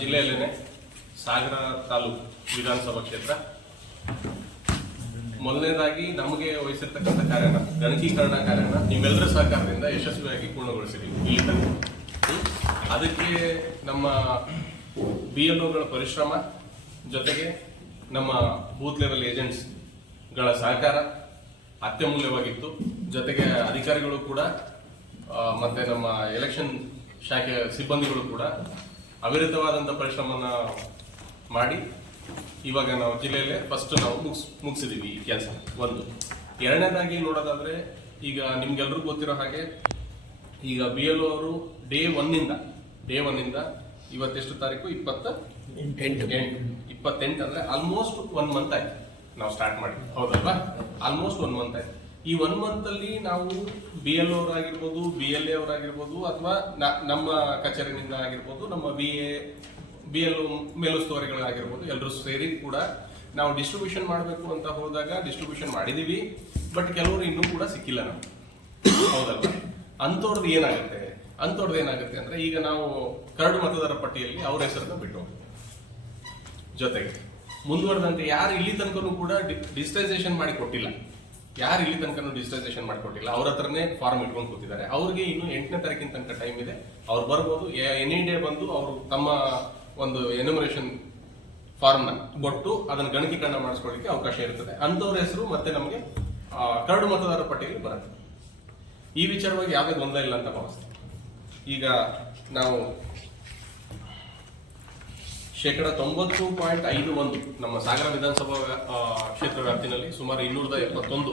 ಜಿಲ್ಲೆಯಲ್ಲೇನೆ ಸಾಗರ ತಾಲೂಕು ವಿಧಾನಸಭಾ ಕ್ಷೇತ್ರ. ಮೊದಲನೇದಾಗಿ ನಮಗೆ ವಹಿಸಿರ್ತಕ್ಕಂಥ ಕಾರ್ಯನ ಗಣಕೀಕರಣ ಕಾರ್ಯನ ನಿಮ್ಮೆಲ್ಲರ ಸಹಕಾರದಿಂದ ಯಶಸ್ವಿಯಾಗಿ ಪೂರ್ಣಗೊಳಿಸಿದ್ದೀವಿ ಇಲ್ಲಿ ತನಕ. ಅದಕ್ಕೆ ನಮ್ಮ BLOಗಳ ಪರಿಶ್ರಮ ಜೊತೆಗೆ ನಮ್ಮ ಬೂತ್ ಲೆವೆಲ್ ಏಜೆಂಟ್ಸ್ಗಳ ಸಹಕಾರ ಅತ್ಯಮೂಲ್ಯವಾಗಿತ್ತು. ಜೊತೆಗೆ ಅಧಿಕಾರಿಗಳು ಕೂಡ ಮತ್ತೆ ನಮ್ಮ ಎಲೆಕ್ಷನ್ ಶಾಖೆಯ ಸಿಬ್ಬಂದಿಗಳು ಕೂಡ ಅವಿರತವಾದಂಥ ಪರಿಶ್ರಮನ ಮಾಡಿ ಇವಾಗ ನಾವು ಜಿಲ್ಲೆಯಲ್ಲೇ ಫಸ್ಟ್ ನಾವು ಮುಗಿಸಿದೀವಿ ಈ ಕೆಲಸ. ಒಂದು ಎರಡನೇದಾಗಿ ನೋಡೋದಾದ್ರೆ, ಈಗ ನಿಮ್ಗೆಲ್ರಿಗೂ ಗೊತ್ತಿರೋ ಹಾಗೆ ಈಗ BLO ಅವರು ಡೇ ಒನ್ನಿಂದ ಇವತ್ತೆಷ್ಟು ತಾರೀಕು 28 ಅಂದ್ರೆ ಆಲ್ಮೋಸ್ಟ್ 1 ಮಂತ್ ಆಯ್ತು ನಾವು ಸ್ಟಾರ್ಟ್ ಮಾಡಿ, ಹೌದಲ್ವಾ? ಆಲ್ಮೋಸ್ಟ್ 1 ಮಂತ್ ಆಯ್ತು. ಈ 1 ಮಂತ್ ಅಲ್ಲಿ ನಾವು BLO ಅವರಾಗಿರ್ಬೋದು, BLA ಅವರಾಗಿರ್ಬೋದು, ಅಥವಾ ನಮ್ಮ ಕಚೇರಿನಿಂದ ಆಗಿರ್ಬೋದು, ನಮ್ಮ BLO ಮೇಲುಸ್ತುವಾರಿಗಳಾಗಿರ್ಬೋದು, ಎಲ್ಲರೂ ಸೇರಿ ಕೂಡ ನಾವು ಡಿಸ್ಟ್ರಿಬ್ಯೂಷನ್ ಮಾಡಬೇಕು ಅಂತ ಹೋದಾಗ ಡಿಸ್ಟ್ರಿಬ್ಯೂಷನ್ ಮಾಡಿದೀವಿ. ಬಟ್ ಕೆಲವರು ಇನ್ನೂ ಕೂಡ ಸಿಕ್ಕಿಲ್ಲ ನಾವು, ಹೌದಲ್ವಾ? ಅಂಥವ್ರದ್ದು ಏನಾಗುತ್ತೆ ಅಂದ್ರೆ, ಈಗ ನಾವು ಕರಡು ಮತದಾರ ಪಟ್ಟಿಯಲ್ಲಿ ಅವ್ರ ಹೆಸರನ್ನ ಬಿಟ್ಟು ಜೊತೆಗೆ ಮುಂದುವರೆದಂತೆ ಯಾರು ಇಲ್ಲಿ ತನಕನೂ ಕೂಡ ಡಿಜಿಟೈಸೇಷನ್ ಮಾಡಿ ಕೊಟ್ಟಿಲ್ಲ, ಅವ್ರ ಹತ್ರನೇ ಫಾರ್ಮ್ ಇಟ್ಕೊಂಡು ಕೂತಿದ್ದಾರೆ. ಅವ್ರಿಗೆ ಇನ್ನು 8ನೇ ತಾರೀಕಿನ ತನಕ ಟೈಮ್ ಇದೆ. ಅವ್ರು ಬರ್ಬೋದು, ಎನಿ ಡೇ ಬಂದು ಅವರು ತಮ್ಮ ಒಂದು ಎನ್ಯುಮರೇಷನ್ ಫಾರ್ಮ್ ನ ಕೊಟ್ಟು ಅದನ್ನ ಗಣಕೀಕರಣ ಮಾಡಿಸ್ಕೊಳ್ಳಿಕ್ಕೆ ಅವಕಾಶ ಇರ್ತದೆ. ಅಂತವ್ರ ಹೆಸರು ಮತ್ತೆ ನಮಗೆ ಕರಡು ಮತದಾರ ಪಟ್ಟಿಯಲ್ಲಿ ಬರುತ್ತೆ. ಈ ವಿಚಾರವಾಗಿ ಯಾವುದೇ ಗೊಂದಲ ಇಲ್ಲ ಅಂತ ಭಾವಿಸ್ತೀವಿ. ಈಗ ನಾವು 90.51% ನಮ್ಮ ಸಾಗರ ವಿಧಾನಸಭಾ ಕ್ಷೇತ್ರ ವ್ಯಾಪ್ತಿನಲ್ಲಿ ಸುಮಾರು 271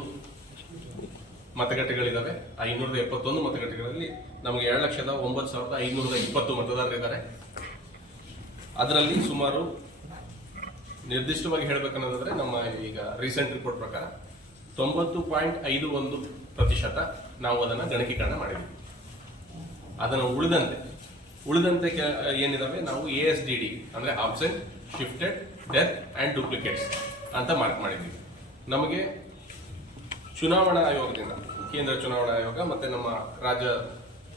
ಮತಗಟ್ಟೆಗಳಿದ್ದಾವೆ. ಆ 271 ಮತಗಟ್ಟೆಗಳಲ್ಲಿ ನಮಗೆ 2,09,520 ಮತದಾರರಿದ್ದಾರೆ. ಅದರಲ್ಲಿ ಸುಮಾರು ನಿರ್ದಿಷ್ಟವಾಗಿ ಹೇಳಬೇಕನ್ನೋದಾದ್ರೆ, ನಮ್ಮ ಈಗ ರೀಸೆಂಟ್ ರಿಪೋರ್ಟ್ ಪ್ರಕಾರ 90.51% ನಾವು ಅದನ್ನ ಗಣಕೀಕರಣ ಮಾಡಿದ್ವಿ. ಅದನ್ನು ಉಳಿದಂತೆ ಏನಿದಾವೆ ನಾವು ASDD ಅಂದ್ರೆ absent, shifted, death and duplicates ಅಂತ ಮಾರ್ಕ್ ಮಾಡಿದ್ದೀವಿ. ನಮಗೆ ಚುನಾವಣಾ ಆಯೋಗದಿಂದ, ಕೇಂದ್ರ ಚುನಾವಣಾ ಆಯೋಗ ಮತ್ತೆ ನಮ್ಮ ರಾಜ್ಯ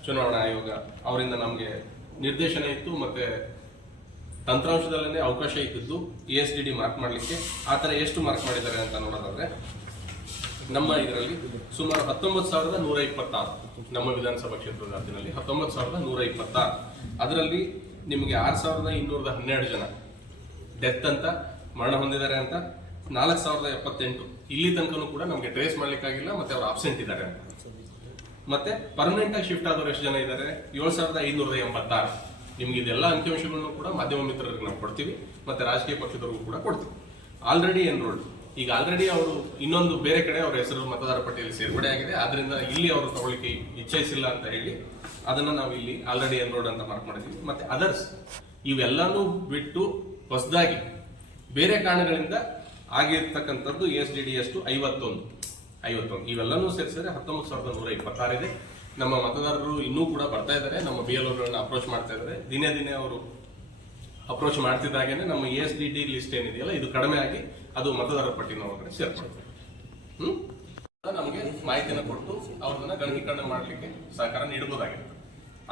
ಚುನಾವಣಾ ಆಯೋಗ ಅವರಿಂದ ನಮಗೆ ನಿರ್ದೇಶನ ಇತ್ತು, ಮತ್ತೆ ತಂತ್ರಾಂಶದಲ್ಲೇ ಅವಕಾಶ ಇದ್ದು ASDD ಮಾರ್ಕ್ ಮಾಡಲಿಕ್ಕೆ. ಆ ಥರ ಎಷ್ಟು ಮಾರ್ಕ್ ಮಾಡಿದ್ದಾರೆ ಅಂತ ನೋಡೋದಾದ್ರೆ, ನಮ್ಮ ಇದರಲ್ಲಿ ಸುಮಾರು 19,126 ನಮ್ಮ ವಿಧಾನಸಭಾ ಕ್ಷೇತ್ರದ ವ್ಯಾಪ್ತಿನಲ್ಲಿ 19,126. ಅದರಲ್ಲಿ ನಿಮಗೆ 6,212 ಜನ ಡೆತ್ ಅಂತ ಮರಣ ಹೊಂದಿದ್ದಾರೆ ಅಂತ, 4,078 ಇಲ್ಲಿ ತನಕನೂ ಕೂಡ ನಮಗೆ ಟ್ರೇಸ್ ಮಾಡ್ಲಿಕ್ಕಾಗಿಲ್ಲ, ಮತ್ತೆ ಅವರು ಆಬ್ಸೆಂಟ್ ಇದ್ದಾರೆ ಅಂತ. ಮತ್ತೆ ಪರ್ಮನೆಂಟ್ ಆಗಿ ಶಿಫ್ಟ್ ಆದವರು ಎಷ್ಟು ಜನ ಇದ್ದಾರೆ? 7,586. ನಿಮ್ಗೆ ಇದೆಲ್ಲ ಅಂಕಿಅಂಶಗಳನ್ನು ಕೂಡ ಮಾಧ್ಯಮ ಮಿತ್ರರಿಗೆ ನಾವು ಕೊಡ್ತೀವಿ, ಮತ್ತೆ ರಾಜಕೀಯ ಪಕ್ಷದವ್ರಿಗೂ ಕೂಡ ಕೊಡ್ತೀವಿ. ಆಲ್ರೆಡಿ ಎನ್ರೋಲ್ಡ್, ಈಗ ಆಲ್ರೆಡಿ ಅವರು ಇನ್ನೊಂದು ಬೇರೆ ಕಡೆ ಅವರ ಹೆಸರು ಮತದಾರ ಪಟ್ಟಿಯಲ್ಲಿ ಸೇರ್ಪಡೆ ಆಗಿದೆ, ಆದ್ರಿಂದ ಇಲ್ಲಿ ಅವರು ತಗೊಳ್ಳಿಕ್ಕೆ ಇಚ್ಛಿಸಿಲ್ಲ ಅಂತ ಹೇಳಿ ಅದನ್ನ ನಾವು ಇಲ್ಲಿ ಆಲ್ರೆಡಿ ಎನ್ರೋಲ್ಡ್ ಅಂತ ಮಾರ್ಕ್ ಮಾಡಿದ್ದೀವಿ. ಮತ್ತೆ ಅದರ್ಸ್ ಇವೆಲ್ಲಾನು ಬಿಟ್ಟು ಹೊಸದಾಗಿ ಬೇರೆ ಕಾರಣಗಳಿಂದ ಆಗಿರ್ತಕ್ಕಂಥದ್ದು ASDD ಎಷ್ಟು 51 ಇವೆಲ್ಲನೂ ಸೇರಿಸಿದ್ರೆ 19,126 ಇದೆ. ನಮ್ಮ ಮತದಾರರು ಇನ್ನೂ ಕೂಡ ಬರ್ತಾ ಇದ್ದಾರೆ, ನಮ್ಮ BLOಗಳನ್ನ ಅಪ್ರೋಚ್ ಮಾಡ್ತಾ ಇದ್ದಾರೆ. ದಿನೇ ಅವರು ಅಪ್ರೋಚ್ ಮಾಡ್ತಿದ್ದಾಗೇನೆ ನಮ್ಮ ASDD ಲಿಸ್ಟ್ ಏನಿದೆಯಲ್ಲ ಇದು ಕಡಿಮೆ ಆಗಿ ಅದು ಮತದಾರರ ಪಟ್ಟಿನ ಒಳಗಡೆ ಸೇರ್ಪಡುತ್ತೆ. ನಮಗೆ ಮಾಹಿತಿಯನ್ನು ಕೊಟ್ಟು ಅವ್ರನ್ನ ಗಣಕೀಕರಣ ಮಾಡಲಿಕ್ಕೆ ಸಹಕಾರ ನೀಡಬಹುದಾಗಿರುತ್ತೆ,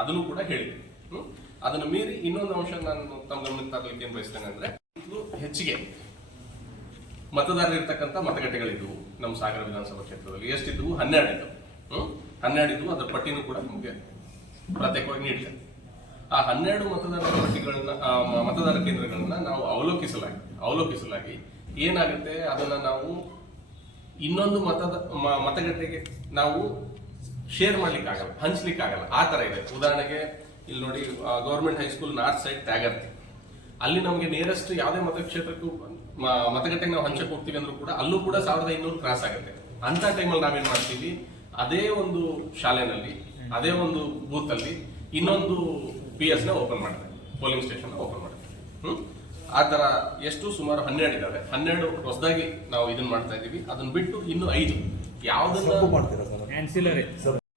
ಅದನ್ನು ಕೂಡ ಹೇಳಿದ್ವಿ. ಅದನ್ನು ಮೀರಿ ಇನ್ನೊಂದು ಅಂಶ ನಾನು ತಮ್ಮ ಗಮನಕ್ಕೆ ತರಲಿಕ್ಕೆ ಏನ್ ಬಯಸ್ತೇನೆ ಅಂದ್ರೆ, ಇದು ಹೆಚ್ಚಿಗೆ ಮತದಾರರು ಇರ್ತಕ್ಕಂಥ ಮತಗಟ್ಟೆಗಳಿದ್ವು ನಮ್ಮ ಸಾಗರ ವಿಧಾನಸಭಾ ಕ್ಷೇತ್ರದಲ್ಲಿ. ಎಷ್ಟಿದ್ವು? 12 ಇದ್ದವು. 12 ಇದ್ವು. ಅದರ ಪಟ್ಟಿನೂ ಕೂಡ ನಿಮಗೆ ಪ್ರತ್ಯೇಕವಾಗಿ ನೀಡ್ತೇನೆ. ಆ 12 ಮತದಾರ ಕೇಂದ್ರಗಳನ್ನ ನಾವು ಅವಲೋಕಿಸಲಾಗಿ ಏನಾಗುತ್ತೆ, ಅದನ್ನ ನಾವು ಇನ್ನೊಂದು ಮತಗಟ್ಟೆಗೆ ನಾವು ಶೇರ್ ಮಾಡ್ಲಿಕ್ಕಾಗಲ್ಲ, ಹಂಚ್ಲಿಕ್ಕಾಗಲ್ಲ. ಆ ತರ ಇದೆ. ಉದಾಹರಣೆಗೆ ಇಲ್ಲಿ ನೋಡಿ, government high school north side Tyagarthi, ಅಲ್ಲಿ ನಮಗೆ ನಿಯರೆಸ್ಟ್ ಯಾವುದೇ ಮತಕ್ಷೇತ್ರಕ್ಕೂ ಮತಗಟ್ಟೆಗೆ ನಾವು ಹಂಚಕ್ ಹೋಗ್ತೀವಿ ಅಂದ್ರೂ ಕೂಡ ಅಲ್ಲೂ ಕೂಡ 1,500 ಕ್ರಾಸ್ ಆಗುತ್ತೆ. ಅಂತ ಟೈಮಲ್ಲಿ ನಾವೇನ್ ಮಾಡ್ತೀವಿ, ಅದೇ ಒಂದು ಶಾಲೆನಲ್ಲಿ, ಅದೇ ಒಂದು ಬೂತ್ ಅಲ್ಲಿ ಇನ್ನೊಂದು PS ನ ಓಪನ್ ಮಾಡ್ತಾರೆ, ಪೋಲಿಂಗ್ ಸ್ಟೇಷನ್ ಓಪನ್ ಮಾಡ್ತಾರೆ. ಆ ತರ ಎಷ್ಟು ಸುಮಾರು 12 ಇದಾವೆ. 12 ಹೊಸದಾಗಿ ನಾವು ಇದನ್ನ ಮಾಡ್ತಾ ಇದೀವಿ. ಅದನ್ನ ಬಿಟ್ಟು ಇನ್ನು 5 ಯಾವ್ದನ್ನ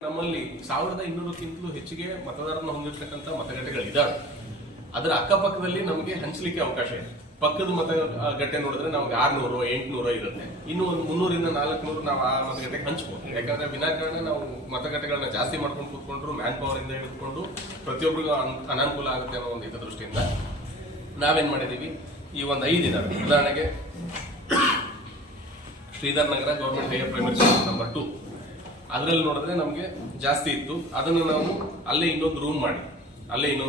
ನಮ್ಮಲ್ಲಿ 1,200ಕ್ಕಿಂತಲೂ ಹೆಚ್ಚಿಗೆ ಮತದಾರರನ್ನು ಹೊಂದಿರತಕ್ಕಂಥ ಮತಗಟ್ಟೆಗಳಿದ್ದಾವೆ. ಅದರ ಅಕ್ಕಪಕ್ಕದಲ್ಲಿ ನಮಗೆ ಹಂಚಲಿಕ್ಕೆ ಅವಕಾಶ ಇದೆ. ಪಕ್ಕದ ಮತಗಟ್ಟೆ ನೋಡಿದ್ರೆ ನಮ್ಗೆ 600, 800 ಇರುತ್ತೆ. ಇನ್ನು ಒಂದು 300ರಿಂದ 400 ನಾವು ಆ ಮತಗಟ್ಟೆಗೆ ಹಂಚ್ಬೋದು. ಯಾಕಂದ್ರೆ ವಿನಾಕಾರಣ ನಾವು ಮತಗಟ್ಟೆಗಳನ್ನ ಜಾಸ್ತಿ ಮಾಡ್ಕೊಂಡು ಕೂತ್ಕೊಂಡ್ರು ಮ್ಯಾನ್ ಪವರ್ ಇಂದ ಹಿಡಿದುಕೊಂಡು ಪ್ರತಿಯೊಬ್ಬರಿಗೂ ಅನಾನುಕೂಲ ಆಗುತ್ತೆ ಅನ್ನೋ ಒಂದು ಹಿತದೃಷ್ಟಿಯಿಂದ ನಾವೇನ್ ಮಾಡಿದೀವಿ, ಈ ಒಂದು 5 ಇದಾವೆ. ಉದಾಹರಣೆಗೆ Shridhar Nagar government higher primary school number 2, ಅದರಲ್ಲಿ ನೋಡಿದ್ರೆ ನಮಗೆ ಜಾಸ್ತಿ ಇತ್ತು. ಅದನ್ನು ನಾವು ಅಲ್ಲೇ ಇನ್ನೊಂದು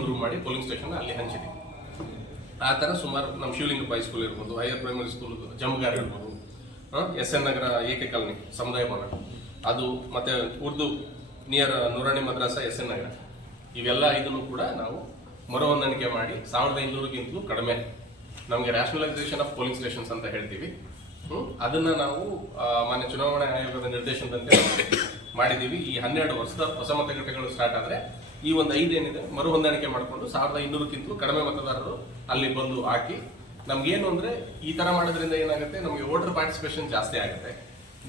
ರೂಮ್ ಮಾಡಿ ಪೋಲಿಂಗ್ ಸ್ಟೇಷನ್ ಅಲ್ಲಿ ಹಂಚಿದ್ವಿ. ಆ ಥರ ಸುಮಾರು ನಮ್ಮ ಶಿವಲಿಂಗಪ್ಪ ಹೈಸ್ಕೂಲ್ ಇರ್ಬೋದು, ಹೈಯರ್ ಪ್ರೈಮರಿ ಸ್ಕೂಲ್ ಜಮಗಾರ್ ಇರ್ಬೋದು, SN ನಗರ ಏಕೆ ಕಾಲನಿ ಸಮುದಾಯ ಭವನ ಅದು, ಮತ್ತೆ ಉರ್ದು ನಿಯರ್ ನೂರಾಣಿ ಮದ್ರಾಸ SN ನಗರ, ಇವೆಲ್ಲ ಇದನ್ನು ಕೂಡ ನಾವು ಮರುಹೊಂದಾಣಿಕೆ ಮಾಡಿ 1500ಗಿಂತಲೂ ಕಡಿಮೆ ನಮಗೆ ರ್ಯಾಷನಲೈಸೇಷನ್ ಆಫ್ ಪೋಲಿಂಗ್ ಸ್ಟೇಷನ್ಸ್ ಅಂತ ಹೇಳ್ತೀವಿ. ಅದನ್ನ ನಾವು ಮಾನ್ಯ ಚುನಾವಣಾ ಆಯೋಗದ ನಿರ್ದೇಶನದಂತೆ ಮಾಡಿದ್ದೀವಿ. ಈ 12 ವರ್ಷದ ಹೊಸ ಮತಗಟ್ಟೆಗಳು ಸ್ಟಾರ್ಟ್ ಆದರೆ ಈ ಒಂದು 5 ಏನಿದೆ ಮರು ಹೊಂದಾಣಿಕೆ ಮಾಡಿಕೊಂಡು 1500ಕ್ಕಿಂತಲೂ ಕಡಿಮೆ ಮತದಾರರು ಅಲ್ಲಿ ಬಂದು ಹಾಕಿ, ನಮ್ಗೇನು ಅಂದ್ರೆ ಈ ತರ ಮಾಡೋದ್ರಿಂದ ಏನಾಗುತ್ತೆ, ನಮಗೆ ವೋಟರ್ ಪಾರ್ಟಿಸಿಪೇಷನ್ ಜಾಸ್ತಿ ಆಗುತ್ತೆ.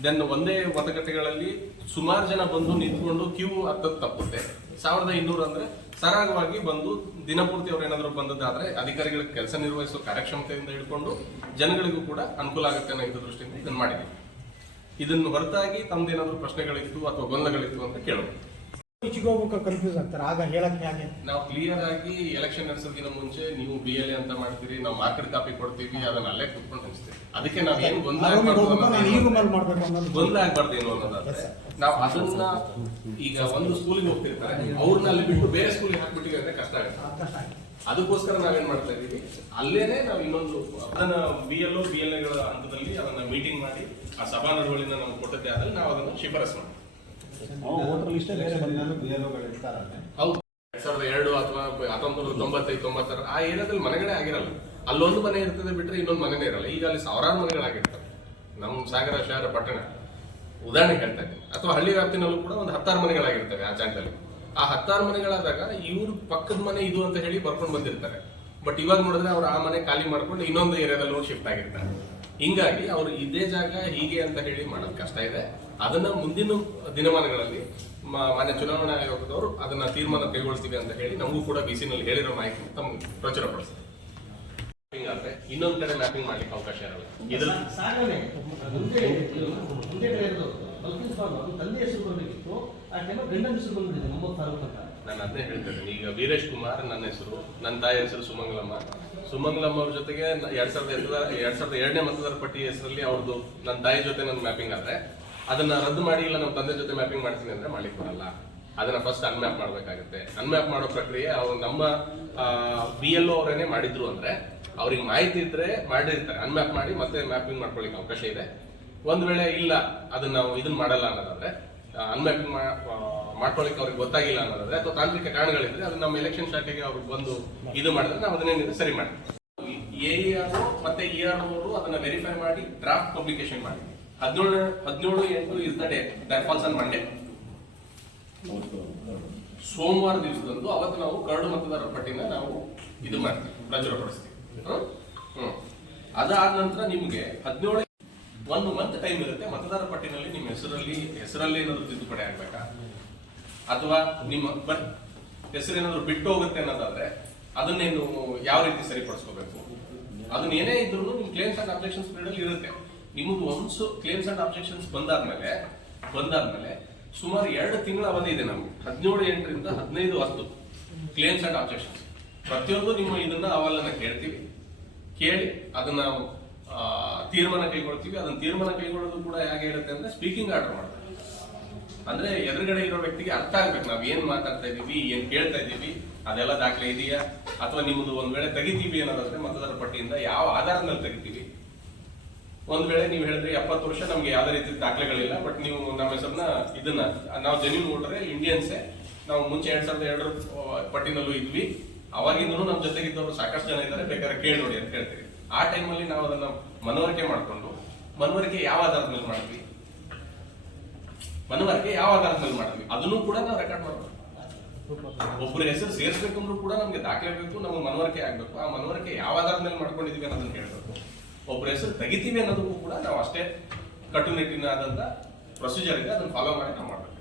ದೆನ್ ಒಂದೇ ಮತಗಟ್ಟೆಗಳಲ್ಲಿ ಸುಮಾರು ಜನ ಬಂದು ನಿಂತ್ಕೊಂಡು ಕ್ಯೂ ಹತ್ತದ್ ತಪ್ಪುತ್ತೆ. 1200 ಅಂದ್ರೆ ಸರಾಗವಾಗಿ ಬಂದು ದಿನಪೂರ್ತಿ ಅವ್ರು ಏನಾದ್ರು ಬಂದದ್ದಾದ್ರೆ ಅಧಿಕಾರಿಗಳಿಗೆ ಕೆಲಸ ನಿರ್ವಹಿಸುವ ಕಾರ್ಯಕ್ಷಮತೆಯಿಂದ ಹಿಡ್ಕೊಂಡು ಜನಗಳಿಗೂ ಕೂಡ ಅನುಕೂಲ ಆಗುತ್ತೆ ಅನ್ನೋ ಇದು ದೃಷ್ಟಿಯಿಂದ ಇದನ್ನ ಮಾಡಿದ್ದೀವಿ. ಇದನ್ನು ಹೊರತಾಗಿ ತಮ್ದೇನಾದ್ರು ಪ್ರಶ್ನೆಗಳಿತ್ತು ಅಥವಾ ಗೊಂದಲಗಳಿತ್ತು ಅಂತ ಕೇಳೋದು. ಕನ್ಫ್ಯೂಸ್ ಆಗ್ತಾರೆ, ಆಗ ಹೇಳಕ್ಕೆ ಹಾಗೆ ನಾವು ಕ್ಲಿಯರ್ ಆಗಿ ಎಲೆಕ್ಷನ್ ನಡೆಸೋದಕ್ಕಿಂತ ಮುಂಚೆ ನೀವು BLA ಅಂತ ಮಾಡ್ತೀರಿ, ನಾವು ಮಾರ್ಕೆಟ್ ಕಾಪಿ ಕೊಡ್ತೀವಿ, ಅದನ್ನ ಅಲ್ಲೇ ಕುತ್ಕೊಂಡು ಹಂಚ್ತೀವಿ. ಅದಕ್ಕೆ ನಾವು ಏನು ಗೊಂದಲ ಆಗಬಾರ್ದು ಏನು ಅನ್ನೋದಾದ್ರೆ ನಾವು ಅದನ್ನ ಈಗ ಒಂದು ಸ್ಕೂಲಿಗೆ ಹೋಗ್ತಿರ್ತಾರೆ, ಅವ್ರನ್ನ ಅಲ್ಲಿ ಬಿಟ್ಟು ಬೇರೆ ಸ್ಕೂಲಿಗೆ ಹಾಕ್ಬಿಟ್ಟಿವಿ ಅಂದ್ರೆ ಕಷ್ಟ ಆಗುತ್ತೆ. ಅದಕ್ಕೋಸ್ಕರ ನಾವೇನ್ ಮಾಡ್ತಾ ಇದೀವಿ, ಅಲ್ಲೇನೆ ನಾವು ಇನ್ನೊಂದು ಅದನ್ನ BLAಗಳ ಹಂತದಲ್ಲಿ ಅದನ್ನ ಮೀಟಿಂಗ್ ಮಾಡಿ ಆ ಸಭಾ ನಡವಳಿನ ನಾವು ಕೊಟ್ಟದ್ದೇ ಆದಲ್ಲಿ ನಾವು ಅದನ್ನು ಶಿಫಾರಸ್ ಮಾಡಿ ಹೌದು. 2002 ಅಥವಾ 1995-90 ಆ ಏರಿಯಾದಲ್ಲಿ ಮನೆಗಳೇ ಆಗಿರಲ್ಲ. ಅಲ್ಲೊಂದು ಮನೆ ಇರ್ತದೆ ಬಿಟ್ರೆ ಇನ್ನೊಂದು ಮನೆನೇ ಇರಲ್ಲ. ಈಗ ಅಲ್ಲಿ ಸಾವಿರಾರು ಮನೆಗಳಾಗಿರ್ತವೆ. ನಮ್ಮ ಸಾಗರ ಶಹರ ಪಟ್ಟಣ ಉದಾಹರಣೆ ಹೇಳ್ತಾ ಇದ್ದೀನಿ. ಅಥವಾ ಹಳ್ಳಿ ವ್ಯಾಪ್ತಿನಲ್ಲೂ ಕೂಡ ಒಂದು 10 ಮನೆಗಳಾಗಿರ್ತವೆ ಆ ಜಾಗದಲ್ಲಿ. ಆ 10 ಮನೆಗಳಾದಾಗ ಇವ್ರ ಪಕ್ಕದ ಮನೆ ಇದು ಅಂತ ಹೇಳಿ ಬರ್ಕೊಂಡು ಬಂದಿರ್ತಾರೆ. ಬಟ್ ಇವಾಗ ನೋಡಿದ್ರೆ ಅವ್ರು ಆ ಮನೆ ಖಾಲಿ ಮಾಡ್ಕೊಂಡು ಇನ್ನೊಂದು ಏರಿಯಾದಲ್ಲಿ ಶಿಫ್ಟ್ ಆಗಿರ್ತಾರೆ. ಹಿಂಗಾಗಿ ಅವರು ಇದೇ ಜಾಗ ಹೀಗೆ ಅಂತ ಹೇಳಿ ಮಾಡೋದು ಕಷ್ಟ ಇದೆ. ಅದನ್ನ ಮುಂದಿನ ದಿನಮಾನಗಳಲ್ಲಿ ಮಾನ್ಯ ಚುನಾವಣಾ ಆಯೋಗದವರು ಅದನ್ನ ತೀರ್ಮಾನ ಕೈಗೊಳಿಸ್ತೀವಿ ಅಂತ ಹೇಳಿ ನಮಗೂ ಕೂಡ BC-ನಲ್ಲಿ ಹೇಳಿರೋ ಮಾಹಿತಿ ತಮ್ಗೆ ಪ್ರಚುರಪಡಿಸ್ತಾರೆ. ಇನ್ನೊಂದು ಕಡೆ ಮ್ಯಾಪಿಂಗ್ ಮಾಡ್ಲಿಕ್ಕೆ ಅವಕಾಶ ಇರಲ್ಲ. ನಾನು ಅದನ್ನೇ ಹೇಳ್ತೇನೆ. ಈಗ ವೀರೇಶ್ ಕುಮಾರ್ ನನ್ನ ಹೆಸರು, ನನ್ನ ತಾಯಿ ಹೆಸರು ಸುಮಂಗಲಮ್ಮ ಅವ್ರ ಜೊತೆಗೆ 2002ನೇ ಮತದಾರ ಪಟ್ಟಿ ಹೆಸರಲ್ಲಿ ಅವ್ರದ್ದು ನನ್ನ ತಾಯಿ ಜೊತೆ ನನ್ನ ಮ್ಯಾಪಿಂಗ್ ಆದ್ರೆ ಅದನ್ನ ರದ್ದು ಮಾಡಿ ಇಲ್ಲ ನಮ್ಮ ತಂದೆ ಜೊತೆ ಮ್ಯಾಪಿಂಗ್ ಮಾಡ್ತೀನಿ ಅಂದ್ರೆ ಮಾಡ್ಲಿಕ್ಕೆ ಬರಲ್ಲ. ಅದನ್ನ ಫಸ್ಟ್ ಅನ್ಮ್ಯಾಪ್ ಮಾಡ್ಬೇಕಾಗುತ್ತೆ. ಅನ್ಮ್ಯಾಪ್ ಮಾಡೋ ಪ್ರಕ್ರಿಯೆ ಅವ್ರು ನಮ್ಮ BLO ಅವರೇನೆ ಮಾಡಿದ್ರು ಅಂದ್ರೆ ಅವ್ರಿಗೆ ಮಾಹಿತಿ ಇದ್ರೆ ಮಾಡಿರ್ತಾರೆ. ಅನ್ಮ್ಯಾಪ್ ಮಾಡಿ ಮತ್ತೆ ಮ್ಯಾಪಿಂಗ್ ಮಾಡ್ಕೊಳ್ಳಿಕ್ಕೆ ಅವಕಾಶ ಇದೆ. ಒಂದ್ ವೇಳೆ ಇಲ್ಲ ಅದನ್ನ ನಾವು ಇದನ್ನ ಮಾಡಲ್ಲ ಅನ್ನೋದಾದ್ರೆ, ಅನ್ಮ್ಯಾಪಿಂಗ್ ಮಾಡ್ಕೊಳ್ಳಿಕ್ಕೆ ಅವ್ರಿಗೆ ಗೊತ್ತಾಗಿಲ್ಲ ಅನ್ನೋದಾದ್ರೆ ಅಥವಾ ತಾಂತ್ರಿಕ ಕಾರಣಗಳಿದ್ರೆ ಅದನ್ನ ನಮ್ಮ ಎಲೆಕ್ಷನ್ ಶಾಖೆಗೆ ಅವ್ರಿಗೆ ಬಂದು ಇದು ಮಾಡಿದ್ರೆ ನಾವು ಅದನ್ನೇನಿದೆ ಸರಿ ಮಾಡ್ತೀವಿ. AERO ಮತ್ತೆ ERO ಅವರು ಅದನ್ನ ವೆರಿಫೈ ಮಾಡಿ ಡ್ರಾಫ್ಟ್ ಪಬ್ಲಿಕೇಶನ್ ಮಾಡಿ 17/8 is the day that falls on Monday. ಸೋಮವಾರ ದಿವಸದಂದು ಅವತ್ತು ನಾವು ಕರಡು ಮತದಾರರ ಪಟ್ಟಿನ ನಾವು ಇದು ಮಾಡ್ತೀವಿ, ಪ್ರಚುರಪಡಿಸ್ತೀವಿ. ಅದಾದ ನಂತರ ನಿಮ್ಗೆ 17 1 ಮಂತ್ ಟೈಮ್ ಇರುತ್ತೆ. ಮತದಾರರ ಪಟ್ಟಿನಲ್ಲಿ ನಿಮ್ಮ ಹೆಸರಲ್ಲಿ ಏನಾದ್ರು ತಿದ್ದುಪಡಿ ಆಗ್ಬೇಕಾ ಅಥವಾ ನಿಮ್ಮ ಹೆಸರೇನಾದ್ರು ಬಿಟ್ಟು ಹೋಗುತ್ತೆ ಅನ್ನೋದಾದ್ರೆ ಅದನ್ನೇನು ಯಾವ ರೀತಿ ಸರಿಪಡಿಸ್ಕೋಬೇಕು, ಅದನ್ನ ಏನೇ ಇದ್ರು ನಿಮ್ ಕ್ಲೇಮ್ಸ್ ಅಂಡ್ ಅಬ್ಜೆಕ್ಷನ್ಸ್ ಪೀರಿಯಡ್ ಅಲ್ಲಿ ಇರುತ್ತೆ. ನಿಮಗೆ ಒಂದು ಕ್ಲೇಮ್ಸ್ ಅಂಡ್ ಅಬ್ಜೆಕ್ಷನ್ಸ್ ಬಂದಾದ್ಮೇಲೆ ಸುಮಾರು 2 ತಿಂಗಳ ಅವಧಿ ಇದೆ ನಮ್ಗೆ. 17/8 15/10 ಕ್ಲೇಮ್ಸ್ ಅಂಡ್ ಅಬ್ಜೆಕ್ಷನ್ಸ್. ಪ್ರತಿಯೊಂದು ನಿಮ್ಮ ಇದನ್ನ ಅಹವಾಲನ್ನ ಕೇಳಿ ಅದನ್ನ ತೀರ್ಮಾನ ಕೈಗೊಳ್ತೀವಿ. ಅದನ್ನ ತೀರ್ಮಾನ ಕೈಗೊಳ್ಳೋದು ಕೂಡ ಹೇಗೆ ಇರುತ್ತೆ ಅಂದ್ರೆ ಸ್ಪೀಕಿಂಗ್ ಆರ್ಡರ್ ಮಾಡ್ತೀವಿ. ಅಂದ್ರೆ ಎದುರುಗಡೆ ಇರೋ ವ್ಯಕ್ತಿಗೆ ಅರ್ಥ ಆಗ್ಬೇಕು ನಾವು ಏನ್ ಮಾತಾಡ್ತಾ ಇದೀವಿ, ಏನ್ ಕೇಳ್ತಾ ಇದೀವಿ, ಅದೆಲ್ಲ ದಾಖಲೆ ಇದೆಯಾ, ಅಥವಾ ನಿಮ್ಮದು ಒಂದ್ ವೇಳೆ ತೆಗಿತೀವಿ ಅನ್ನೋದಾದ್ರೆ ಮತದಾರ ಪಟ್ಟಿಯಿಂದ ಯಾವ ಆಧಾರದ ಮೇಲೆ ತೆಗಿತೀವಿ. ಒಂದ್ ವೇಳೆ ನೀವು ಹೇಳಿದ್ರೆ 70 ವರ್ಷ ನಮ್ಗೆ ಯಾವ್ದೇ ರೀತಿ ದಾಖಲೆಗಳಿಲ್ಲ, ಬಟ್ ನೀವು ನಮ್ಮ ಹೆಸರನ್ನ ಇದನ್ನ ನಾವು ಜೆನ್ಯೂನ್ ವೋಟರೇ, ಇಂಡಿಯನ್ಸೇ, ನಾವು ಮುಂಚೆ 2002 ಪಟ್ಟಿನಲ್ಲೂ ಇದ್ವಿ, ಅವಾಗಿಂದೂ ನಮ್ಮ ಜೊತೆಗಿದ್ದವರು ಸಾಕಷ್ಟು ಜನ ಇದ್ದಾರೆ, ಬೇಕಾದ್ರೆ ಕೇಳಿ ನೋಡಿ ಅಂತ ಹೇಳ್ತೀವಿ. ಆ ಟೈಮಲ್ಲಿ ನಾವು ಅದನ್ನ ಮನವರಿಕೆ ಮಾಡ್ಕೊಂಡು ಮನವರಿಕೆ ಯಾವ ಆಧಾರದ ಮೇಲೆ ಮಾಡ್ತೀವಿ ಅದನ್ನು ಕೂಡ ನಾವು ರೆಕಾರ್ಡ್ ಮಾಡ್ತೀವಿ. ಒಬ್ಬರ ಹೆಸರು ಸೇರಿಸಬೇಕಂದ್ರೂ ಕೂಡ ನಮ್ಗೆ ದಾಖಲೆ ಬೇಕು, ನಮ್ಗೆ ಮನವರಿಕೆ ಆಗ್ಬೇಕು. ಆ ಮನವರಿಕೆ ಯಾವ ಆಧಾರದ ಮೇಲೆ ಮಾಡ್ಕೊಂಡಿದೀವಿ ಅನ್ನೋದನ್ನ ಹೇಳ್ಬೇಕು. ಒಬ್ಬರ ಹೆಸರು ತೆಗಿತೀವಿ ಅನ್ನೋದಕ್ಕೂ ಕೂಡ ನಾವು ಅಷ್ಟೇ ಕಟ್ಟುನಿಟ್ಟಿನಾದಂತ ಪ್ರೊಸೀಜರ್ ಇದೆ, ಅದನ್ನ ಫಾಲೋ ಮಾಡಿ ನಾವು ಮಾಡ್ಬೇಕು.